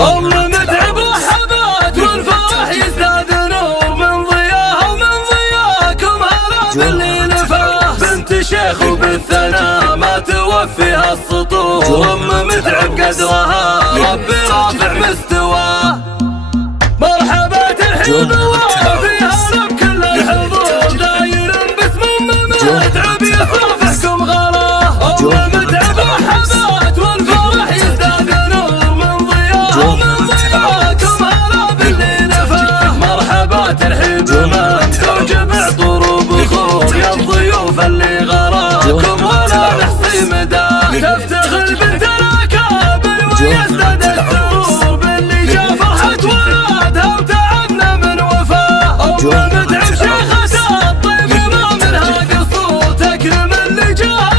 أم متعب رحبت والفرح يزداد نور من ضياها ومن ضياكم هلا باللي نفاه. بنت شيخ وبالثنا ما توفيها السطور، أم متعب قدرها ربي رافع مستواه. مرحبا ترحيب وفيها لك كل الحضور، داير باسم أم متعب يصافحكم غلاه. أم متعب رحبت والفرح يزداد نور من ضياها ومن ضياكم هلا باللي نفاه. مرحبا ترحيب من زوج بعطور وبخور، يا الضيوف اللي غراكم ولا نحصي مداه. تفتخر بنت الاكابر ويزداد السرور باللي جا فرحة ولادها وتعنى من وفاه. أم متعب شيخة الطيب ما منها قصور، تكرم اللي جاها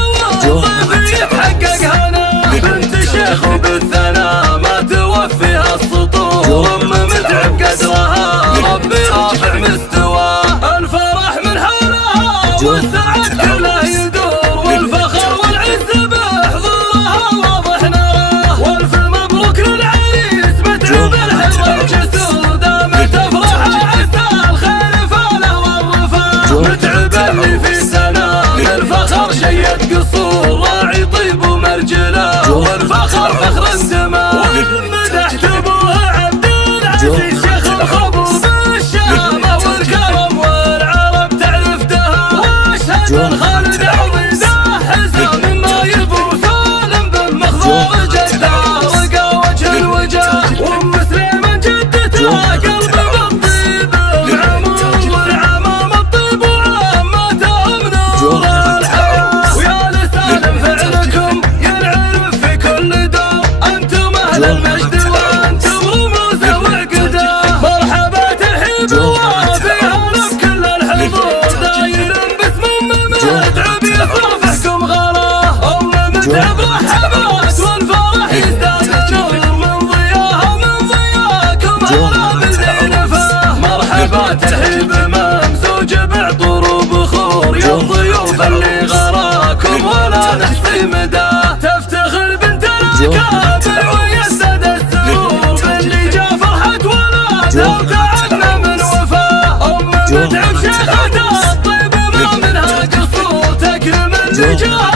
والضيف يتحقق هنا. بنت شيخ وبالثنا ما توفيها السطور، أم متعب قدرها ربي رافع مستواه. الفرح من حولها والسعد كله يدور، والفخر والعز بحضورها واضح نراه. والف مبروك للعريس متعب الحلوة الجسور، دامت افراحه عسى الخير فاله والرفاه. متعب اللي في سنام الفخر شيد قصور، راعي طيب ومرجله والفخر فخر انتماه. مدحت ابوه عبد العزيز شيخ الخبر بالشامه والكرم والعرب تعرف دها. واشهد الخالد عظيم حسن مما يبو سالم بالمخضر جده، رقى وجه الوجاه. وام سليمان جدته قلب بالطيب معمور، والعمام الطيب وعمتهم نور الحياه. ويا لسالم فعلكم ينعرف في كل دور، انتم اهل المجد وانتم رموزه وعقده. مرحبا ترحيب وفيها لك كل الحضور، داير باسم أم متعب يصافحكم غلاه. أم متعب رحبت والفرح يزداد نور من ضياها ومن ضياكم هلا باللي نفاه. مرحبا ترحيب ممزوج بعطور وبخور، يا الضيوف اللي غراكم ولا نحصي مداه. تفتخر بنت الاكابر ويزداد السرور باللي جا فرحة ولادها وتعنى من وفاه. أم متعب شيخة الطيب ما منها قصور، تكرم اللي جاها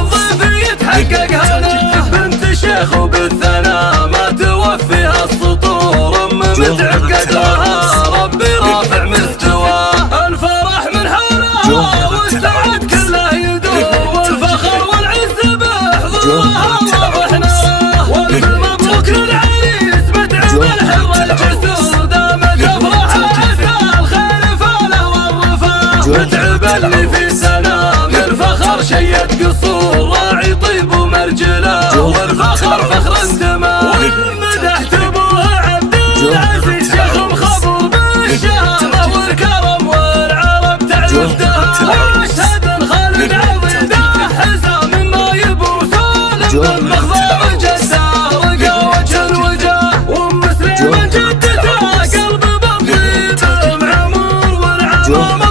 والضيف يتحقق هنا. بنت شيخ وبالثنا ما توفيها السطور، أم متعب قدرها ربي رافع مستواه. الفرح من حولها والسعد كله يدور، والفخر والعز بحضورها واضح نراه. والف مبروك للعريس متعب الحلوة الجسور، دامت افراحه عسى الخير فاله والرفاه. متعب اللي في سنام الفخر شيد قصور، راعي طيب ومرجله والفخر فخر انتماه. مدحت ابوه عبد العزيز شيخ الخبر بالشامه والكرم والعرب تعرف دها. واشهد الخالد عظيم حسن مما يبو سالم بالمخضر جده، رقى وجه الوجاه. وام سليمان جدته قلب بالطيب معمور، والعمام